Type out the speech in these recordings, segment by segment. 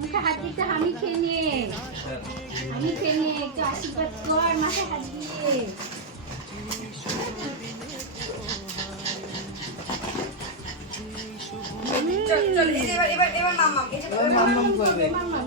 মুখে হাত দিতে আমি খেয়ে নে, আমি খেয়ে নে, একটু আশীর্বাদ কর মাথায় হাত দিয়ে। চল চল এবার মাম্মাম করবে মাম্মাম।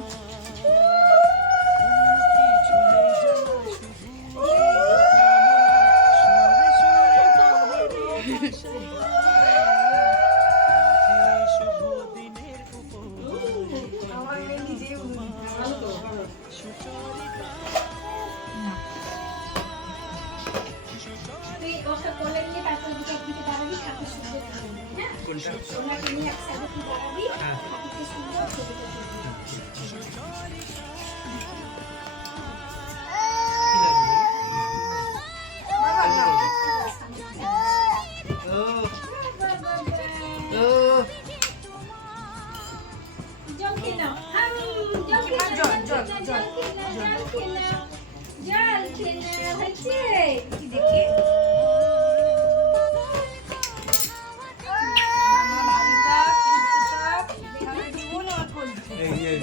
তুই ওকে কোলে নিয়ে তারপর দিকে দিকে দাঁড়াবি, ঠাকুর সুন্দর করবি, হ্যাঁ? ওনাকে নিয়ে এক সাইডে তুই দাঁড়াবি, ঠাকুরকে সুন্দর করে করবি। জল খেয়ে নাও, জল খেয়ে নাও, জল খেয়ে নাও, জল খেয়ে নাও, হয়েছে? কি দেখি?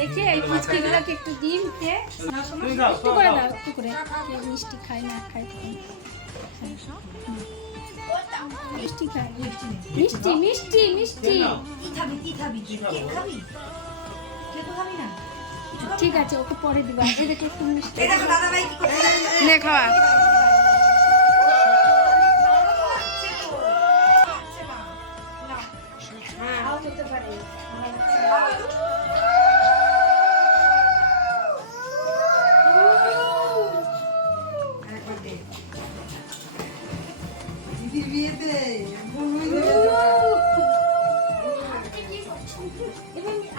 দেখি এই মিষ্টিগুলোকে একটু দিন একটু করে দাও, একটু করে। মিষ্টি খাই না খাই মিষ্টি খাই, মিষ্টি মিষ্টি মিষ্টি। ঠিক আছে, ওকে পরে দিবা। এই দেখো একটু মিষ্টি নে খাওয়া। হতে পারে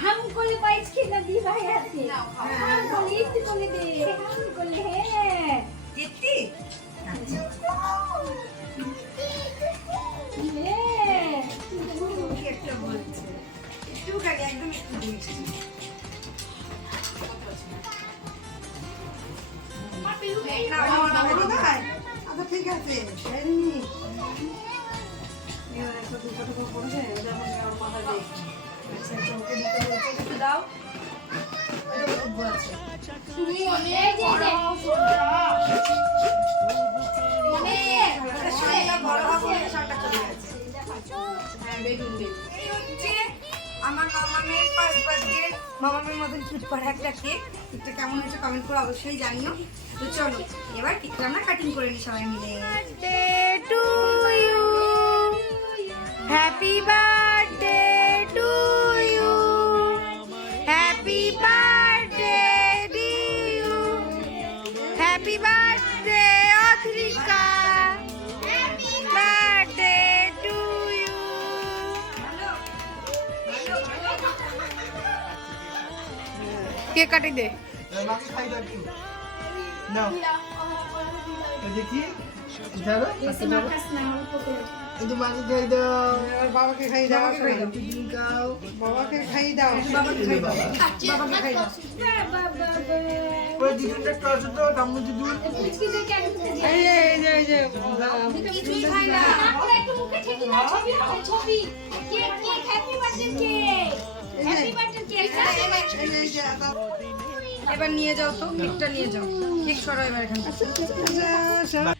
हम कोले पाइस के नदी भाई आते हम कोले इतने कोले दे हम कोले है कितनी ये একটা বলছে একটু খালি একদম একটু দিচ্ছি মা পিলু এই না আচ্ছা ঠিক আছে এমনি এবার একটা দুটো করে পড়ছে ওটা মানে আর মাথা দেই। আচ্ছা ওকে দিতে বলছে একটু দাও, এটা খুব আছে তুমি অনেক বড় সোজা মানে এটা শাড়িটা বড় হবে শাড়িটা চলে গেছে। হ্যাঁ বেগুন এই হচ্ছে আমার মামামের ফার্স্ট বার্থডে, মামামের মতন কিউট করে একটা কেক। কেকটা কেমন হয়েছে কমেন্ট করে অবশ্যই জানিও। তো চলো এবার কেকটা আমরা কাটিং করে নিই সবাই মিলে। Birthday to you, happy birthday to you, happy birthday to you, happy birthday অথরিকা, happy birthday to you. Cake কাটি দে। দেখি মাকে খাই দাও, বাবাকে খাই দাও, বাবাকে খাই দাও, বাবাকে খাই দাও, বাবাকে খাই দাও। দিদুনটা টস তো টামু দিদুন এই যে কিছুই খাই না, একটু মুখে ঠেকি দাও, ছবি হবে, ছবি। Cake cake happy birthday cake, happy birthday cake. এবার নিয়ে যাও তো কেকটা নিয়ে যাও, কেক সরাও এবার এখান থেকে।